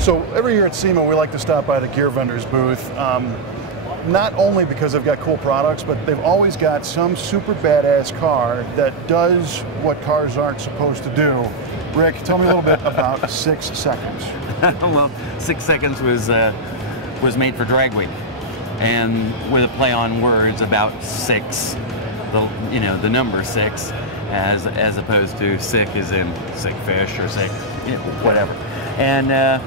So every year at SEMA, we like to stop by the gear vendors booth. Not only because they've got cool products, but they've always got some super badass car that does what cars aren't supposed to do. Rick, tell me a little bit about 6 seconds. Well, 6 seconds was made for drag week, and with a play on words about six, the number 6, as opposed to sick as in sick fish or sick, whatever. And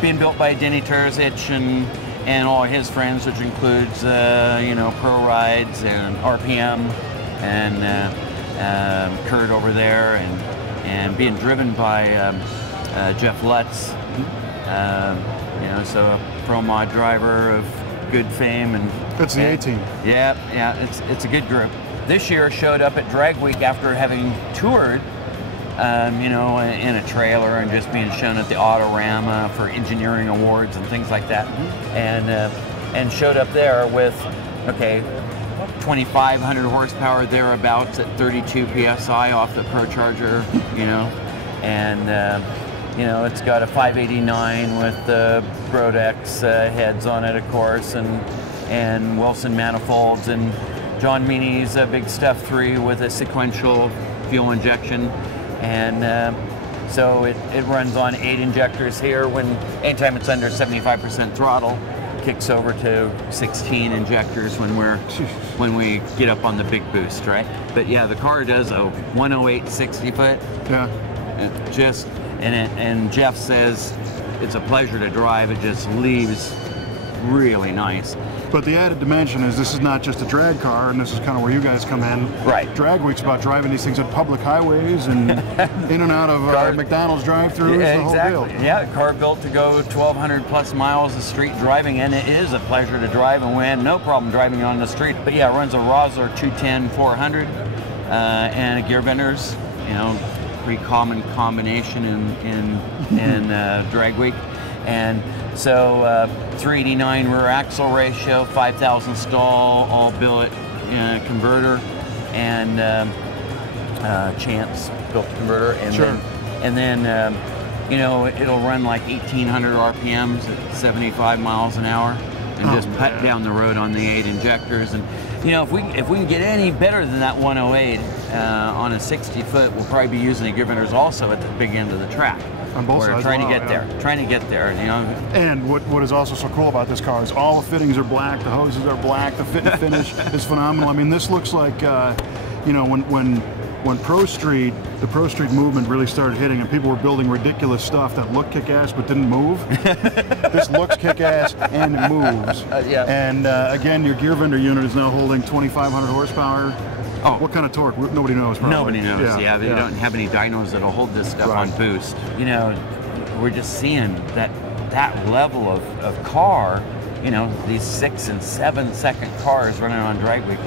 being built by Denny Terzich and all his friends, which includes Pro Rides and RPM and Kurt over there, and being driven by Jeff Lutz, so a pro mod driver of good fame. And that's the A-team. Yeah, it's a good group. This year showed up at Drag Week after having toured, in a trailer and just being shown at the Autorama for engineering awards and things like that, and showed up there with 2,500 horsepower thereabouts at 32 psi off the ProCharger, and it's got a 589 with the Brodex heads on it, of course, and Wilson manifolds, and John Meany's Big Stuff 3 with a sequential fuel injection, and so it runs on 8 injectors here. Anytime it's under 75% throttle, kicks over to 16 injectors when we get up on the big boost, right? But yeah, the car does a 108 60 foot. Yeah. And Jeff says it's a pleasure to drive. It just leaves really nice. But the added dimension is this is not just a drag car, and this is kind of where you guys come in. Right. Drag Week's about driving these things on public highways and in and out of McDonald's drive-thrus, the whole deal. Yeah, a car built to go 1,200 plus miles of street driving, and it is a pleasure to drive, and we had no problem driving on the street. But yeah, it runs a Rosler 210-400 and a gear vendors, pretty common combination in Drag Week. And so 389 rear axle ratio, 5,000 stall, all billet converter, and Chance built converter, and then it'll run like 1,800 RPMs at 75 miles an hour, and just putt down the road on the 8 injectors. And if we can get any better than that 108 on a 60 foot, we'll probably be using the gear vendors also at the big end of the track. On both sides. Trying to get there, And what is also so cool about this car is all the fittings are black, the hoses are black, the fit and finish is phenomenal. I mean, this looks like, when Pro Street, the Pro Street movement really started hitting and people were building ridiculous stuff that looked kick-ass but didn't move. This looks kick-ass and it moves. And again, your gear vendor unit is now holding 2,500 horsepower. Oh, what kind of torque? Nobody knows. Probably. Nobody knows. Yeah, they don't have any dynos that'll hold this stuff on boost. We're just seeing that level of car. These 6 and 7 second cars running on Drag Week.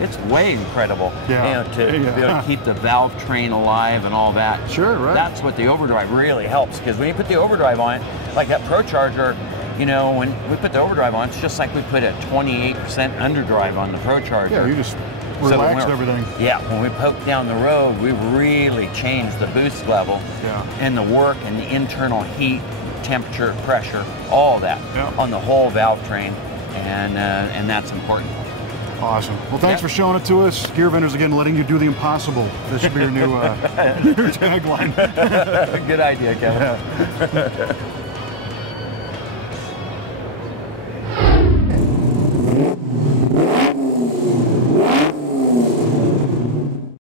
It's way incredible. Yeah. To be able to keep the valve train alive and all that. Sure, right. That's what the overdrive really helps, because when you put the overdrive on it, like that ProCharger, when we put the overdrive on, it's just like we put a 28% underdrive on the ProCharger. Yeah, you just relaxed everything. Yeah, when we poke down the road, we really changed the boost level and the work and the internal heat, temperature, pressure, all that on the whole valve train, and that's important. Awesome. Well, thanks for showing it to us. Gear vendors, again, letting you do the impossible. This should be your new tagline. Good idea, Kevin.